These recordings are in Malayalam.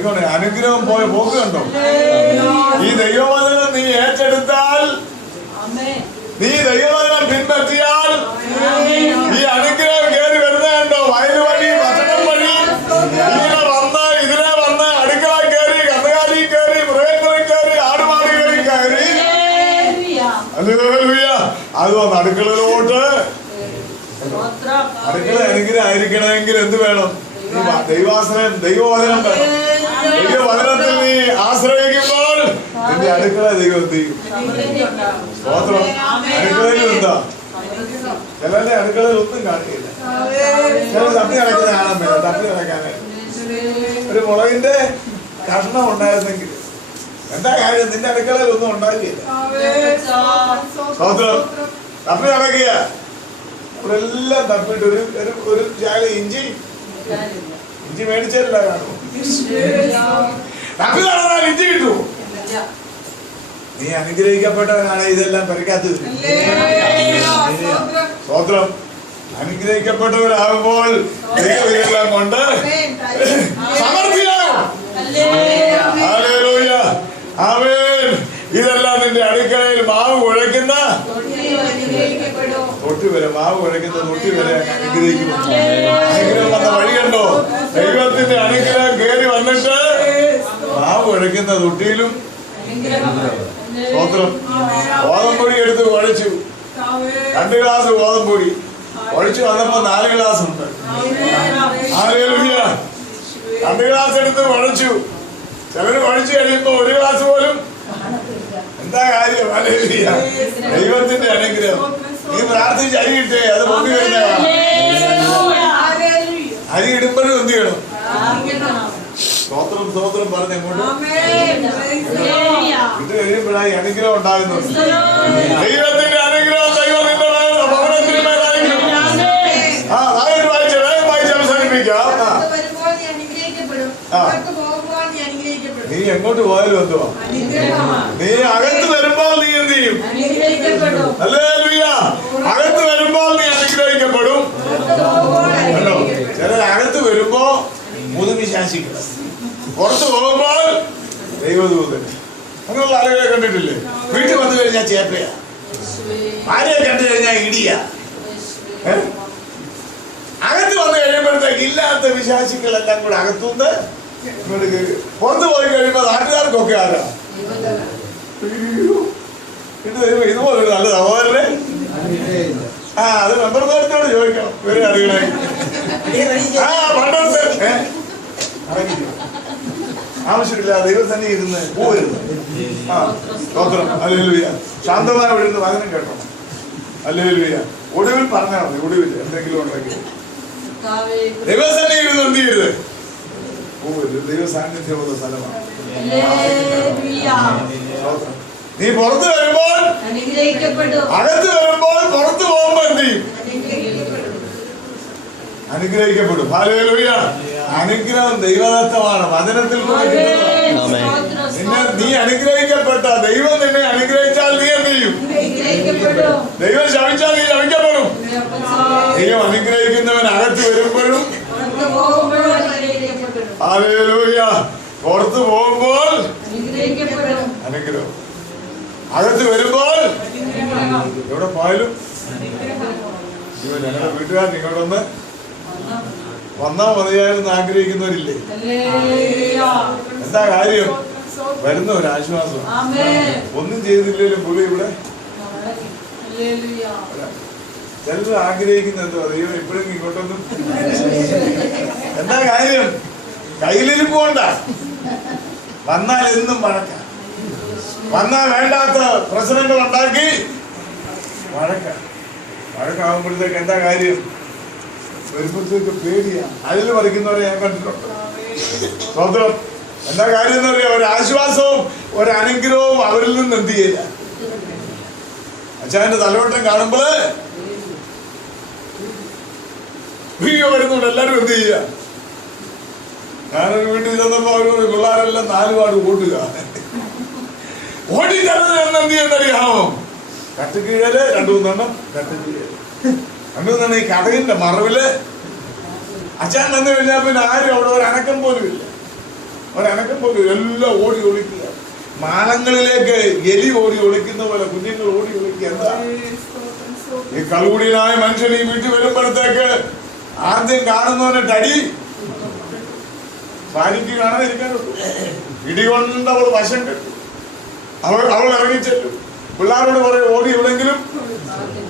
നോക്കിക്കോണേ, അനുഗ്രഹം പോയ പോക്ക് കണ്ടോ? ഈ ദൈവവചനം നീ ഏറ്റെടുത്താൽ, നീ ദൈവവചനം പിൻപറ്റിയാൽ ഈ അനുഗ്രഹം കയറി വരുന്നുണ്ടോ? വയല് വഴി, ഭക്ഷണം വഴി, ഇതിനെ വന്ന് അടുക്കള കയറി, കന്നുകാലി കയറി, മൃഗങ്ങളിൽ കയറി, ആടുമാടി കയറി. അത് വന്ന് അടുക്കളയിലോട്ട്. അടുക്കള അനുഗ്രഹം ആയിരിക്കണമെങ്കിൽ എന്ത് വേണം? ദൈവവചനം വേണം. ദൈവവചനത്തിൽ നീ ആശ്രയിക്കുമ്പോൾ നിന്റെ അടുക്കള ദൈവം ചെയ്യും. സ്തോത്രം. അടുക്കളയിൽ എന്താ? ചിലരുടെ അടുക്കളയിൽ ഒന്നും കാണില്ല. ചില തപ്പി അടയ്ക്കുന്ന കാണാൻ വേണം. തപ്പി അടയ്ക്കാനേ ഒരു മുളകിന്റെ കഷ്ണം ഉണ്ടായിരുന്നെങ്കിൽ എന്താ കാര്യം? നിന്റെ അടുക്കളയിൽ ഒന്നും ഉണ്ടാക്കിയില്ല. സ്തോത്രം. തപ്പി അടയ്ക്കുക. അവിടെ എല്ലാം തപ്പിട്ട് ഒരു ചാല ഇഞ്ചി മേടിച്ചില്ല കാണും. തപ്പി നടന്നാൽ ഇഞ്ചി കിട്ടുമോ? നീ അനുഗ്രഹിക്കപ്പെട്ടവനാണ് ഇതെല്ലാം പരിക്കാത്തത്. സ്തോത്രം. അനുഗ്രഹിക്കപ്പെട്ടവരാകുമ്പോൾ ദൈവം കൊണ്ട് സമൃദ്ധിയാകും. ഹല്ലേലൂയ. ആമേൻ. ഇതെല്ലാം നിന്റെ അടുക്കളയിൽ മാവ് കുഴയ്ക്കുന്ന തൊട്ടി വരെ, മാവ് കുഴയ്ക്കുന്ന തൊട്ടി വരെ അനുഗ്രഹിക്കും. അനുഗ്രഹം വന്ന വഴി കണ്ടോ? ദൈവത്തിന്റെ അനുഗ്രഹം കയറി വന്നിട്ട് മാവ് കുഴയ്ക്കുന്ന തൊട്ടിയിലും. സ്തോത്രം. ഗോതമ്പൊടി എടുത്ത് കുഴച്ചു. 2 ഗ്ലാസ് ഗോതമ്പൊടി കുഴച്ചു വന്നപ്പോ 4 ഗ്ലാസ് ഉണ്ട്. ഹല്ലേലൂയ. 2 ഗ്ലാസ് എടുത്ത് കുഴച്ചു. ചിലര് കുഴച്ചു കഴിയുമ്പോ 1 ഗ്ലാസ് പോലും. എന്താ കാര്യം? ഹല്ലേലൂയ. ദൈവത്തിന്റെ അനുഗ്രഹം. നീ പ്രാർത്ഥിച്ച് അരി ഇട്ടേ, അത് പൊങ്ങി വരുന്ന അരി ഇടുമ്പോഴും എന്ത് ചെയ്യണം? സ്തോത്രം സ്തോത്രം പറഞ്ഞ് അങ്ങോട്ട് ഇത് കഴിയുമ്പോഴായി അനുഗ്രഹം ഉണ്ടാകുന്നുണ്ട്. ദൈവത്തിന്റെ അനുഗ്രഹം ദൈവം നിന്റെ ഭവനത്തിന് മേലായിരിക്കും. വായിച്ച് അവസാനിപ്പിക്കാം. നീ എങ്ങോട്ട് പോയാലും എന്തുവാ? നീ അകത്ത് വരുമ്പോൾ നീ എന്ത് ചെയ്യും? ഹല്ലേലൂയ. അകത്ത് വരുമ്പോൾ നീ അനുഗ്രഹിക്കപ്പെടും. കണ്ടോ? ചിലർ അകത്ത് വരുമ്പോ മുതുപിശാചികൾ, പുറത്തു പോകുമ്പോൾ ദൈവദൂതൻ. അങ്ങനെയുള്ള ആളുകളെ കണ്ടിട്ടില്ലേ? വീട്ടിൽ വന്നു കഴിഞ്ഞാൽ ചേപ്പയാ, ഭാര്യയെ കണ്ടു കഴിഞ്ഞാൽ ഇടിയാ. അകത്ത് വന്നു കഴിയുമ്പോഴത്തേക്ക് ഇല്ലാത്ത പിശാചികളെല്ലാം കൂടെ അകത്തുനിന്ന് ഇങ്ങോട്ട് കയറി. പുറത്ത് പോയി കഴിയുമ്പോൾ നാട്ടുകാർക്കൊക്കെ ആരാ? ഇത് തരുമ്പോ ഇതുപോലെ നല്ല സഹോദരനെ അത് മെമ്പർമാരത്തോട് ചോദിക്കണം. ഇവരെ അറിയണേ. പണ്ടത്തെ ആവശ്യമില്ല. ദൈവസന്നി ഇരുന്ന് പോവരുത്. സ്തോത്രം. ഹല്ലേലൂയ. ശാന്തമായി വിടുന്ന വചനം കേട്ടോ. ഹല്ലേലൂയ. ഒടുവിൽ പറഞ്ഞാൽ മതി. ഒടുവിൽ എന്തെങ്കിലും ഉണ്ടെങ്കിൽ ദൈവസന്നി ഇരുന്ന് എന്ത് ചെയ്യരുത്? പോവരുത്. ദൈവ സാന്നിധ്യമുള്ള സ്ഥലമാണ്. നീ പുറത്ത് വരുമ്പോൾ അകത്ത് വരുമ്പോൾ പുറത്ത് പോകുമ്പോ എന്ത് ചെയ്യും? അനുഗ്രഹിക്കപ്പെടും. ഹല്ലേലൂയ. അനുഗ്രഹം ദൈവദത്തമാണ്. വചനത്തിൽ നീ അനുഗ്രഹിക്കപ്പെട്ട ദൈവം നിന്നെ അനുഗ്രഹിച്ചാൽ നീ എന്ത് ചെയ്യും? ദൈവം ശപിച്ചാൽ നീ ശപിക്കപ്പെടും. ദൈവം അനുഗ്രഹിക്കുന്നവൻ അകത്ത് വരുമ്പോഴും ഹല്ലേലൂയ. പുറത്ത് പോകുമ്പോൾ അനുഗ്രഹം, അകത്ത് വരുമ്പോൾ എവിടെ പോയാലും. ഞങ്ങളുടെ വീട്ടുകാർ നിങ്ങളൊന്ന് വന്നാ മതിയായിരുന്നു ആഗ്രഹിക്കുന്നവരില്ലേ? എന്താ കാര്യം? വരുന്ന ഒരു ആശ്വാസം. ഒന്നും ചെയ്തില്ലെങ്കിലും പുള്ളി ഇവിടെ. ചിലർ ആഗ്രഹിക്കുന്ന എന്തോ ദൈവം ഇപ്പോഴും ഇങ്ങോട്ടൊന്നും. എന്താ കാര്യം? കയ്യിലിരിപ്പോണ്ട. വന്നാൽ എന്നും വഴക്ക. വന്നാൽ വേണ്ടാത്ത പ്രശ്നങ്ങൾ ഉണ്ടാക്കി വഴക്കാവുമ്പോഴത്തേക്ക് എന്താ കാര്യം? വരുമ്പോഴത്തേക്ക് പേടിയാ. അതിൽ പറിക്കുന്നവരെ ഞാൻ കണ്ടിട്ടുണ്ട്. സ്വന്തം എന്താ കാര്യം എന്ന് പറയാ? ഒരാശ്വാസവും ഒരനുഗ്രഹവും അവരിൽ നിന്ന് എന്ത് ചെയ്യില്ല. അച്ഛൻ്റെ തലവട്ടം കാണുമ്പോൾ വരുന്നുണ്ട്. എല്ലാരും എന്ത് ചെയ്യുക? ഞാനൊരു വീട്ടിൽ ചെന്നപ്പോ അവര് പിള്ളേരെല്ലാം 4 പാട് ഓടുക. ഓടിച്ചത് എന്ത് ചെയ്യുന്നറിയാമോ? കട്ടുകീഴല് 2-3 കട്ടുകീഴല് 2-3 ഈ കടകിന്റെ മറവില് അച്ഛൻ വന്നു കഴിഞ്ഞാൽ പിന്നെ ആരും അവിടെ ഒരു അനക്കം പോലും ഇല്ല. ഒരനക്കം പോലും എല്ലാം ഓടി ഒളിക്കുക. മാളങ്ങളിലേക്ക് എലി ഓടി ഒളിക്കുന്ന പോലെ കുഞ്ഞുങ്ങൾ ഓടി ഒളിക്കുക. എന്താ ഈ കളുകുടിയനായ മനുഷ്യൻ ഈ വീട്ടിൽ വരുമ്പോഴത്തേക്ക് ആദ്യം കാണുന്നവനെ തടി ഭാര്യയ്ക്ക് കാണാതിരിക്കാനുള്ളൂ. ഇടികൊണ്ട് അവൾ വശം കെട്ടു. അവൾ ഇറങ്ങിച്ചെല്ലും. പിള്ളേരോട് പറയും ഓടി എവിടെങ്കിലും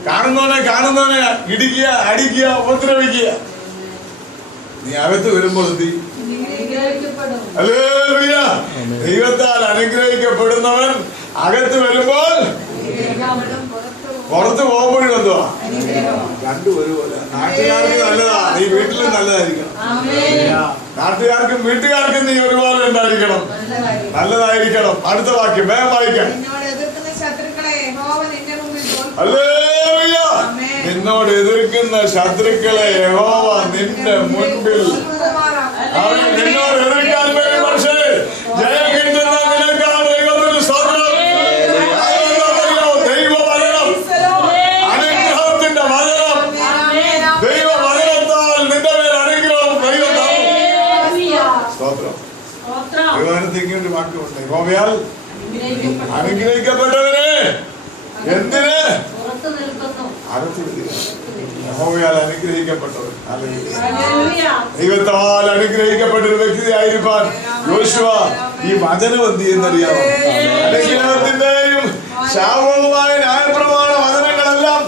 കാണുന്നവനെ ഇടിക്കുക, അടിക്കുക, ഉപദ്രവിക്കുക. നീ അകത്ത് വരുമ്പോൾ ഹല്ലേലൂയ, ദൈവത്താൽ അനുഗ്രഹിക്കപ്പെടുന്നവൻ അകത്ത് വരുമ്പോൾ പുറത്ത് പോകുമ്പോഴും എന്തുവാ രണ്ടും ഒരുപോലെ. നാട്ടുകാർക്ക് നല്ലതാ, നീ വീട്ടിലും നല്ലതായിരിക്കണം. നാട്ടുകാർക്കും വീട്ടുകാർക്കും നീ ഒരുപോലെ ഉണ്ടായിരിക്കണം, നല്ലതായിരിക്കണം. അടുത്ത വാക്യം വേഗം വായിക്കാം. ഹല്ലേലൂയ, നിന്നോട് എതിർക്കുന്ന ശത്രുക്കളെ യഹോവ നിന്റെ മുൻപിൽ അവൻ നിന്നോട് എതിർക്കാൻ വരും. പക്ഷേ ജയം കിട്ടുന്ന നിനക്കാണ് ദൈവത്തിന് സ്തോത്രം. ദൈവവചനം, അനുഗ്രഹത്തിന്റെ വചനം, ദൈവവചനത്താൽ നിന്റെ മേൽ അനുഗ്രഹം ദൈവം തന്നു. സ്തോത്രം. ദൈവവചനത്തിൽ ഇങ്ങനൊരു വാക്യമുണ്ട്, യഹോവയാൽ അനുഗ്രഹിക്കപ്പെട്ടവനെ എന്തിന് യഹോവയാൽ അനുഗ്രഹിക്കപ്പെട്ടവൻ. ദൈവത്താൽ അനുഗ്രഹിക്കപ്പെട്ട ഒരു വ്യക്തിയായിരിക്കാൻ യോശുവ ഈ വചനം എന്ത് ചെയ്യുന്നറിയാമോ? അനുഗ്രഹത്തിന്റെയും ശാപവുമായ ന്യായപ്രമാണ വചനങ്ങളെല്ലാം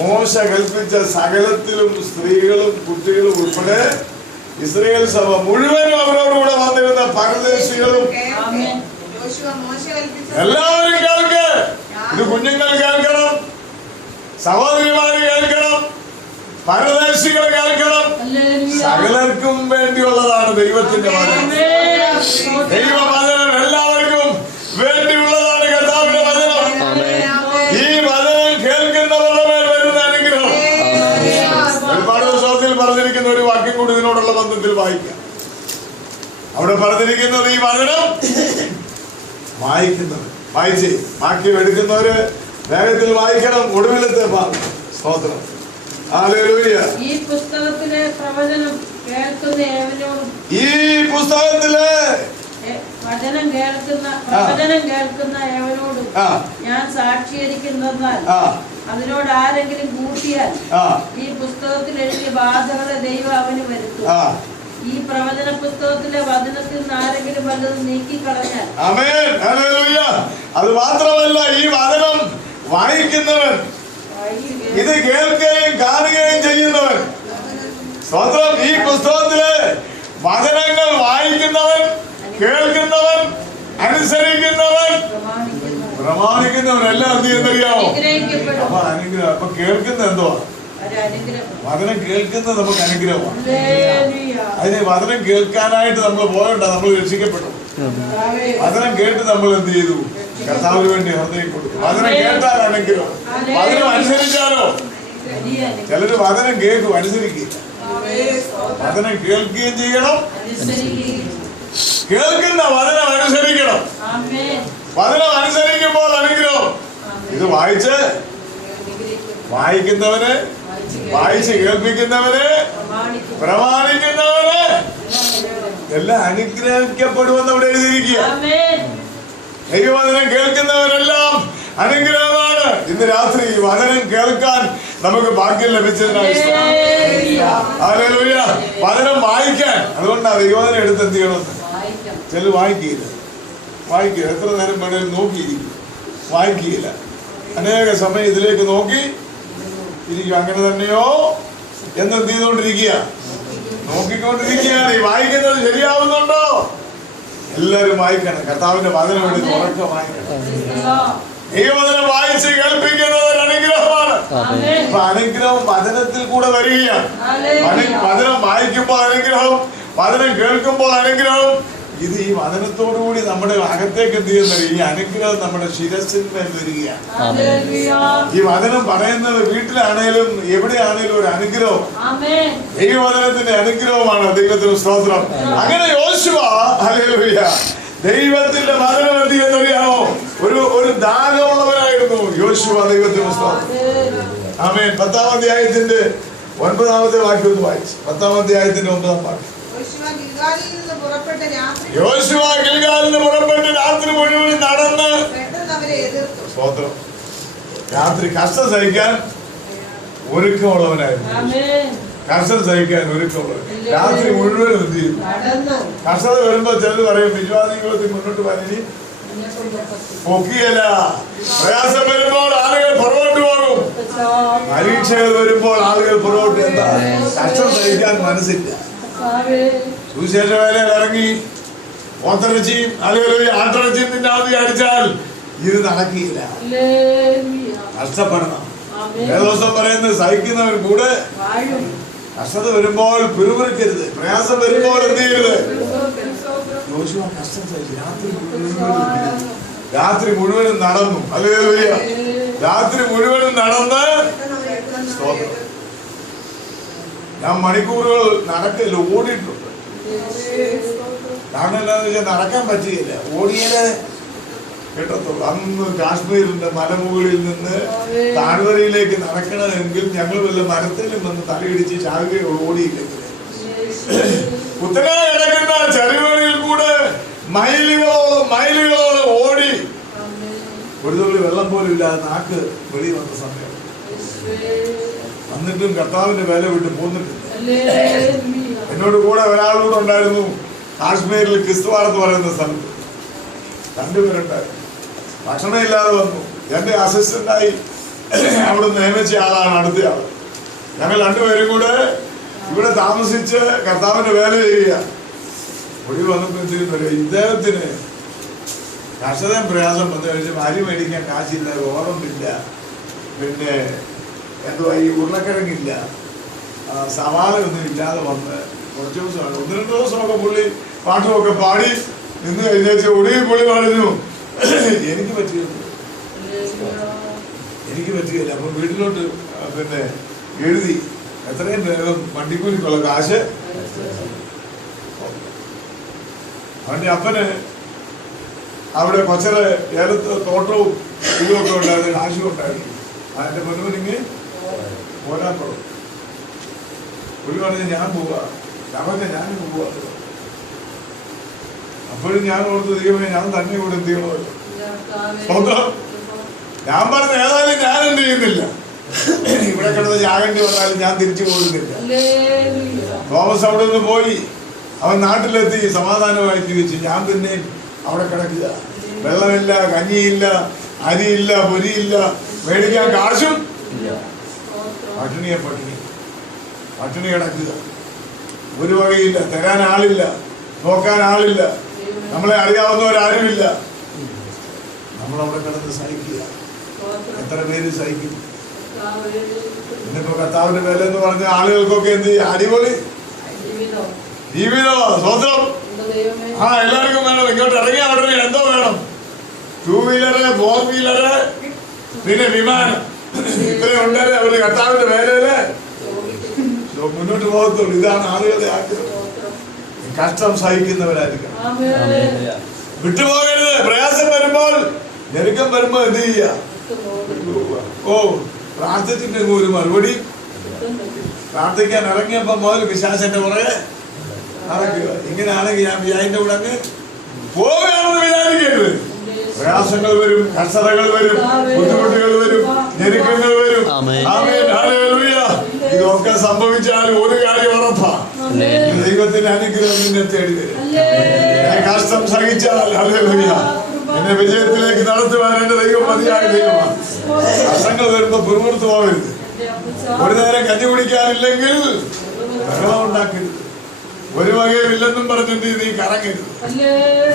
മോശ കൽപ്പിച്ച സകലത്തിലും സ്ത്രീകളും കുട്ടികളും ഉൾപ്പെടെ ഇസ്രായേൽ സഭ മുഴുവനും അവരോടുകൂടെ വന്നിരുന്ന പരദേശികളും എല്ലാവരും കേൾക്ക്. ഇത് കുഞ്ഞുങ്ങൾ കേൾക്കണം, സഹോദരിമാര് കേൾക്കണം, പരദേശികൾ കേൾക്കണം. സകലർക്കും വേണ്ടിയുള്ളതാണ് ദൈവത്തിന്റെ വചനം. ദൈവവചനം എല്ലാവർക്കും വേണ്ടിയുള്ളതാണ്. കർത്താവിന്റെ വചനം, ഈ വചനം കേൾക്കുന്നവരുടെ മേൽ വരുന്ന അനുഗ്രഹം. ഒരുപാട് പുസ്തകത്തിൽ പറഞ്ഞിരിക്കുന്ന ഒരു വാക്യം കൂടി ഇതിനോടുള്ള ബന്ധത്തിൽ വായിക്കാം. അവിടെ പറഞ്ഞിരിക്കുന്നത് ഈ വചനം വായിക്കുന്നത്, വായിച്ച് വാക്യം എടുക്കുന്നവര് വേഗത്തിൽ വായിക്കണം. ഒടുവിലത്തെ ഭാഗം. സ്തോത്രം. ഹല്ലേലൂയ. ഈ പുസ്തകത്തിലെ പ്രവചനം കേൾക്കുന്ന ഏവനോടും ഞാൻ സാക്ഷീകരിക്കുന്നതിനാൽ അതിനോട് ആരെങ്കിലും കൂട്ടിയാൽ ഈ പുസ്തകത്തിൽ എഴുതിയ ബാധകളെ ദൈവം അവന് വരുത്തും. ഈ പ്രവചന പുസ്തകത്തിലെ വചനത്തിൽ നിന്ന് ആരെങ്കിലും വല്ലതും നീക്കിക്കളഞ്ഞാൽ. ആമേൻ. ഹല്ലേലൂയ. അത് മാത്രമല്ല, ഈ വചനം വായിക്കുന്നവൻ, ഇത് കേൾക്കുകയും കാണുകയും ചെയ്യുന്നവൻ. സ്വന്തം ഈ പുസ്തകത്തിലെ വചനങ്ങൾ വായിക്കുന്നവൻ, കേൾക്കുന്നവൻ, അനുസരിക്കുന്നവൻ, പ്രമാണിക്കുന്നവൻ എല്ലാം എന്ത് ചെയ്യുന്നറിയാമോ? അപ്പൊ അനുഗ്രഹം. അപ്പൊ കേൾക്കുന്ന എന്തുവാ? വചനം കേൾക്കുന്നത് നമുക്ക് അനുഗ്രഹമാണ്. അതിന് വചനം കേൾക്കാനായിട്ട് നമ്മൾ പോയണ്ട, നമ്മൾ രക്ഷിക്കപ്പെട്ടു. വചനം കേട്ട് നമ്മൾ എന്ത് ചെയ്തു? കർത്താവിന് വേണ്ടി ഹൃദയം കൊടുത്തു. വചനം കേട്ടാൽ അനുഗ്രഹം, വചനം അനുസരിച്ചാലോ? ചിലര് വചനം കേൾക്കും, അനുസരിക്കില്ല. വചനം കേൾക്കുകയും ചെയ്യണം, കേൾക്കുന്ന വചനം അനുസരിക്കണം. വചനം അനുസരിക്കുമ്പോൾ അനുഗ്രഹം. ഇത് വായിക്കുന്നവന്, വായിച്ച് കേൾപ്പിക്കുന്നവന്, പ്രമാണിക്കുന്നവന് എല്ലാം അനുഗ്രഹിക്കപ്പെടുമെന്ന് അവിടെ എഴുതിയിരിക്കുക. ദൈവവചനം കേൾക്കുന്നവരെല്ലാം അനുഗ്രഹമാണ്. ഇന്ന് രാത്രി വചനം കേൾക്കാൻ നമുക്ക് ഭാഗ്യം ലഭിച്ചതിനായി ഹല്ലേലൂയ. വചനം വായിക്കാൻ, അതുകൊണ്ടാണ് ദൈവവചനം എടുത്ത് എന്ത് ചെയ്യണം? ചിലർ വായിക്കുകയില്ല. എത്ര നേരം വേണേലും നോക്കിയിരിക്കും, വായിക്കുകയില്ല. അനേക സമയം ഇതിലേക്ക് നോക്കി ഇരിക്കും. അങ്ങനെ തന്നെയോ എന്നെന്ത് ചെയ്തുകൊണ്ടിരിക്കുക? നോക്കിക്കൊണ്ടിരിക്കുകയാണ്. ഈ വായിക്കുന്നത് ശരിയാവുന്നുണ്ടോ? എല്ലാവരും വായിക്കണം. കർത്താവിന്റെ വചനം എടുത്ത് ഉറക്കെ വായിക്കണം. ഈ വചനം വായിച്ച് കേൾപ്പിക്കുന്നത് ഒരു അനുഗ്രഹമാണ്. അപ്പൊ അനുഗ്രഹം വചനത്തിൽ കൂടെ വരികയാണ്. വചനം വായിക്കുമ്പോൾ അനുഗ്രഹം, വചനം കേൾക്കുമ്പോൾ അനുഗ്രഹം. ഇത് ഈ വചനത്തോടുകൂടി നമ്മുടെ അകത്തേക്ക് എന്ത് ചെയ്യുന്നത്? ഈ അനുഗ്രഹം നമ്മുടെ ശിരസിന്മേൽ വരികയാണ്. ഈ വചനം പറയുന്നത് വീട്ടിലാണേലും എവിടെയാണേലും ഒരു അനുഗ്രഹം. ഈ വചനത്തിന്റെ അനുഗ്രഹമാണ്. ദൈവത്തിന് സ്തോത്രം. അങ്ങനെ യോശുവ ഹല്ലേലൂയ ദൈവത്തിന്റെ വചനം എന്ത് ചെയ്യുന്നറിയാമോ? ഒരു ദാഹമുള്ളവനായിരുന്നു യോശുവ. ദൈവത്തിന് സ്തോത്രം. ആമേൻ. 10-ാം അധ്യായത്തിന്റെ 9-ാമത്തെ വാക്യം ഒന്ന് വായിച്ചു. 10-ാം അധ്യായത്തിന്റെ 9-ാം വാക്യം. യോശുവ ഗിൽഗാലിന് പുറപ്പെട്ട് രാത്രി മുഴുവൻ നടന്ന് സ്തോത്രം. രാത്രി കഷ്ടം സഹിക്കാൻ ഒരുക്കമുള്ളവനായിരുന്നു. കഷ്ടം സഹിക്കാൻ ഒരുക്കമുള്ളവൻ രാത്രി മുഴുവൻ എന്ത് ചെയ്യും? കഷ്ടത വരുമ്പോ ചിലർ പറയും വിശ്വാസികളത്തിൽ മുന്നോട്ട് വരഞ്ഞി പൊക്കിയല്ല. പ്രയാസം വരുമ്പോൾ ആളുകൾ പുറകോട്ട് പോകും. പരീക്ഷകൾ വരുമ്പോൾ ആളുകൾ പുറകോട്ട്. എന്താ? കഷ്ടം സഹിക്കാൻ മനസ്സില്ല. സുവിശേഷ വേലയിൽ ഇറങ്ങി പോത്തിറച്ചിയും അല്ലെങ്കിൽ ആട്ടിറച്ചിയും തിന്നാതി അടിച്ചാൽ ഇത് നടക്കില്ല. കഷ്ടപ്പെടണം. വേദോസം പറയുന്നത് സഹിക്കുന്നവർ കൂടെ. കഷ്ടത വരുമ്പോൾ പിറുപിറുക്കരുത്. പ്രയാസം വരുമ്പോൾ എന്ത് ചെയ്യരുത്? യോശുവ കഷ്ടം സഹിച്ചു. രാത്രി മുഴുവനും നടന്നു. ഹല്ലേലൂയ. രാത്രി മുഴുവനും നടന്ന് സ്തോത്രം. ഞാൻ മണിക്കൂറുകൾ നടക്കില്ല, ഓടിയിട്ടുണ്ട്. കാരണം എന്താണെന്ന് വെച്ചാൽ നടക്കാൻ പറ്റുകയില്ല. ഓടിയാലേ കിട്ടത്തുള്ളൂ. അന്ന് കാശ്മീരിന്റെ മലമുകളിൽ നിന്ന് താഴ്വരയിലേക്ക് നടക്കണമെങ്കിൽ ഞങ്ങൾ വല്ല മരത്തിലും വന്ന് തലയിടിച്ച് ചാകുകയോ ഓടിയില്ലെങ്കിൽ കുത്തനെ കിടക്കുന്ന ചരിവുകളിൽ കൂടെ മൈലുകളോളം ഓടി ഒരു തുള്ളി വെള്ളം പോലും ഇല്ലാതെ നാക്ക് വെളി വന്ന സമയം. എന്നിട്ടും കർത്താവിന്റെ വില വിട്ട് പോന്നിട്ടില്ല. എന്നോട് കൂടെ ഒരാളൂടെ ഉണ്ടായിരുന്നു. കാശ്മീരിൽ കിസ്ത്വാർ എന്ന് പറയുന്ന സ്ഥലത്ത് രണ്ടുപേരുണ്ടായിരുന്നു. ഭക്ഷണം ഇല്ലാതെ വന്നു. എന്റെ അസിസ്റ്റന്റായി അവിടെ നിയമിച്ച ആളാണ് അടുത്ത ആള്. ഞങ്ങൾ രണ്ടുപേരും കൂടെ ഇവിടെ താമസിച്ച് കർത്താവിന്റെ വേല ചെയ്യുക. ഒടി വന്നപ്പോ എന്ത് ചെയ്യുന്ന ഇദ്ദേഹത്തിന് കർഷകൻ പ്രയാസം വന്നു കഴിച്ചു. അരി മേടിക്കാൻ കാശില്ല, ഓറമില്ല, പിന്നെ എന്തുവാ ഈ ഉരുളക്കിഴങ്ങില്ല, സവാള ഒന്നും ഇല്ലാതെ വന്ന് കുറച്ച് ദിവസമാണ്. 1-2 ദിവസമൊക്കെ പുള്ളി പാട്ടുമൊക്കെ പാടി നിന്ന് കഴിഞ്ഞാൽ ഒടുവിൽ പുള്ളി പറഞ്ഞു എനിക്ക് പറ്റുകയില്ല. അപ്പൊ വീട്ടിലോട്ട് പിന്നെ എഴുതി എത്രയും വേഗം വണ്ടിക്കൂലിക്കുള്ള കാശ്. അവന്റെ അപ്പന് അവിടെ കൊച്ചറ ഏലത്ത് തോട്ടവും ഇതുമൊക്കെ ഉണ്ടായിരുന്നു, കാശും ഉണ്ടായിരുന്നു. അതിന്റെ മുൻപിനിങ്ങ് പോരാപ്പുറം പുള്ളി പറഞ്ഞ് ഞാൻ പോവാ. ഞാനും പോവാ. അപ്പോഴും ഞാൻ ഓർത്ത് ദൈവമേ ഞാൻ തന്നെ ഇവിടെ എന്ത് ചെയ്യണമല്ലോ. ഞാൻ പറഞ്ഞ ഏതായാലും ഞാൻ എന്ത് ചെയ്യുന്നില്ല. ഇവിടെ കിടന്ന് ചാകേണ്ടി വന്നാലും ഞാൻ തിരിച്ചു പോകുന്നില്ല. തോമസ് അവിടെ നിന്ന് പോയി. അവൻ നാട്ടിലെത്തി സമാധാനമായി ജീവിച്ചു. ഞാൻ പിന്നെ അവിടെ കിടക്കുക. വെള്ളമില്ല, കഞ്ഞിയില്ല, അരിയില്ല, പൊരിയില്ല, മേടിക്കാൻ കാശും. പട്ടിണി കിടക്കുക. ഒരു വകയില്ല, തരാൻ ആളില്ല, നോക്കാൻ ആളില്ല, നമ്മളെ അറിയാവുന്നവരാരുമില്ല. നമ്മളവിടെ കിടന്ന് സഹിക്കുക. എത്ര പേര് സഹിക്കും? ഇന്നിപ്പോ കർത്താവിന്റെ വില എന്ന് പറഞ്ഞ ആളുകൾക്കൊക്കെ എന്ത് ചെയ്യും? അടിപൊളി ജീവിതം, സ്വന്തം. എല്ലാവർക്കും വേണം. ഇങ്ങോട്ട് ഇറങ്ങിയ ഉടനെ എന്തോ വേണം? 2 വീലറ്, 4 വീലറ്, പിന്നെ വിമാനം. ഇത്രയും ഉണ്ടല്ലേ അവര് കർത്താവിന്റെ വേലയില് മുന്നോട്ട് പോകത്തുള്ളൂ. ഇതാണ് ആളുകളുടെ ആഗ്രഹം. കഷ്ടം സഹിക്കുന്നവരായിരിക്കണം. വിട്ടുപോകരുത്. പ്രയാസം വരുമ്പോൾ, ഞെരുക്കം വരുമ്പോ എന്ത് ചെയ്യുക? പ്രാർത്ഥിച്ചിട്ട് ഒരു മറുപടി. പ്രാർത്ഥിക്കാൻ ഇറങ്ങിയപ്പോ മുതൽ പിശാചന്റെ പുറകെ നടക്കുക. ഇങ്ങനെയാണെങ്കിൽ ഞാൻ അതിന്റെ കൂടെ അങ്ങ് പോവുകയാണെന്ന് വിചാരിക്കരുത്. പ്രയാസങ്ങൾ വരും, കഷ്ടതകൾ വരും, ബുദ്ധിമുട്ടുകൾ വരും, ഞെരുക്കങ്ങൾ വരും. ഇതൊക്കെ സംഭവിച്ചാലും ഒരു കാര്യം ഉറപ്പാ, ദൈവത്തിന്റെ അനുഗ്രഹം നിന്നെ തേടി വരും. കഷ്ടം സഹിച്ചാൽ ഹല്ലേലൂയ എന്നെ വിജയത്തിലേക്ക് നടത്തുവാൻ എന്റെ ദൈവം മതിയായ ദൈവമാണ്. കഷ്ടങ്ങൾ വരുമ്പോ പുറത്തു പോകരുത്. ഒരു നേരം കഞ്ഞി കുടിക്കാനില്ലെങ്കിൽ വെള്ളം ഉണ്ടാക്കരുത്. ഒരു വകയും ഇല്ലെന്നും പറഞ്ഞിട്ട് നീ കറങ്ങരുത്.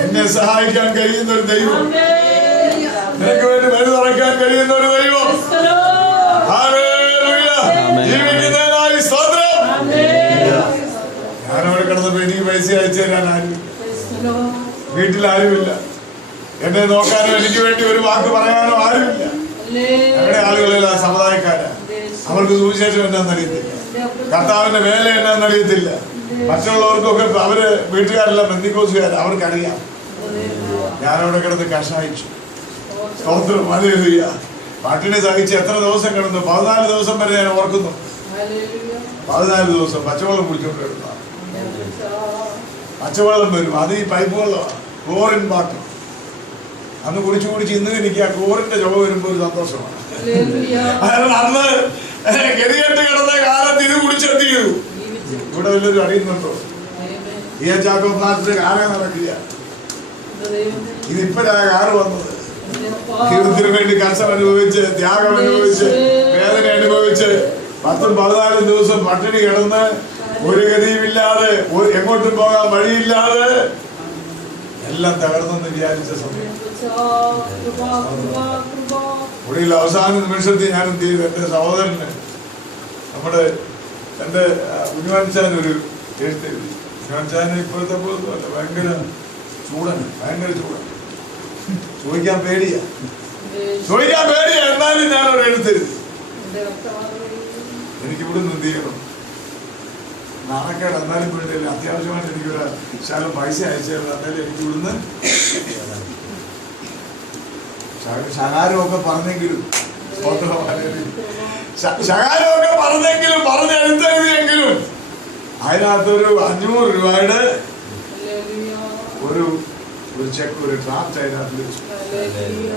എന്നെ സഹായിക്കാൻ കഴിയുന്ന ഒരു ദൈവം, നിനക്ക് വേണ്ടി വഴി തുറക്കാൻ കഴിയുന്ന ഒരു ദൈവം. ജീവിക്കുന്നതിനായി സ്തോത്രം. ഞാനവിടെ കിടന്നപ്പോ എനിക്ക് പൈസ അയച്ചു തരാൻ ആരുമില്ല, വീട്ടിലാരുമില്ല, എന്നെ നോക്കാനോ എനിക്ക് വേണ്ടി ഒരു വാക്ക് പറയാനോ ആരുമില്ല. ഞങ്ങളുടെ ആളുകളെല്ലാം സമുദായക്കാരാ. അവർക്ക് സുവിശേഷം എന്നാന്നറിയത്തില്ല, കർത്താവിന്റെ വേല എന്നാന്നറിയത്തില്ല. മറ്റുള്ളവർക്കൊക്കെ അവര് വീട്ടുകാരെല്ലാം ബന്ധുക്കോസുകാരാ, അവർക്കറിയാം. ഞാനവിടെ കിടന്ന് കഷായിച്ചു. സ്തോത്രം. ഹല്ലേലൂയ. പട്ടിണി സഹിച്ച് എത്ര ദിവസം കിടന്നു? 14 ദിവസം വരെ ഞാൻ ഓർക്കുന്നു. 14 ദിവസം പച്ചവെള്ളം കുടിച്ചുകൊണ്ട് കിടന്ന പച്ചവെള്ളം വരും. അത് ഈ പൈപ്പ് വെള്ളമാണ്, ക്ലോറിൻ വാട്ടർ. അന്ന് കുടിച്ച് ഇന്ന് എനിക്ക് ആ ക്ലോറിന്റെ ചുവ വരുമ്പോൾ ഒരു സന്തോഷമാണ്. കാരണം അന്ന് ഗതികെട്ട് കിടന്ന കാലത്ത് ഇത് കുടിച്ചെന്ത് ചെയ്തു? ഇവിടെ വല്ലൊരു അറിയുന്നുണ്ടോ? ഈ ചാക്കോ പ്ലാസ്റ്റിന്റെ കാലം നടക്കില്ല. ഇതിപ്പോഴാണ് കാറ് വന്നത്. ദൈവത്തിന് വേണ്ടി കഷ്ടം അനുഭവിച്ച്, ത്യാഗം അനുഭവിച്ച്, വേദന അനുഭവിച്ച് 10-14 ദിവസം പട്ടിണി കിടന്ന് ഒരു ഗതിയുമില്ലാതെ, എങ്ങോട്ടും പോകാൻ വഴിയില്ലാതെ എല്ലാം തകർന്നെന്ന് വിചാരിച്ച സമയം. ഒടുവിൽ അവസാന നിമിഷത്തിൽ ഞാൻ എന്ത് ചെയ്തു? എൻ്റെ സഹോദരന്, എൻ്റെ ഉണ്ണിവാൻചാൻ ഒരു എഴുത്തെഴുതി. ഉണ്ണിവാൻചാൻ ഇപ്പോഴത്തെ പോലല്ല, ഭയങ്കര ചൂടാണ്. ചോദിക്കാൻ പേടിയാ. എന്നാലും ഞാൻ ഒരു എഴുത്തെഴുതി. എനിക്കിവിടുന്ന് എന്ത് ചെയ്യണം? നാണക്കേട് എന്നാലും വേണ്ടിയില്ല. അത്യാവശ്യമായിട്ട് എനിക്കൊരു ശകലം പൈസ അയച്ചു തരണം. എന്നാലും എനിക്ക് ഇവിടുന്ന് ശകാരമൊക്കെ പറഞ്ഞെങ്കിലും പറഞ്ഞെഴുത്തെഴുതിയെങ്കിലും അതിനകത്തൊരു 500 രൂപയുടെ ഒരു ചെക്ക്, ഒരു ഡ്രാഫ്റ്റ് അതിനകത്ത് വെച്ചു.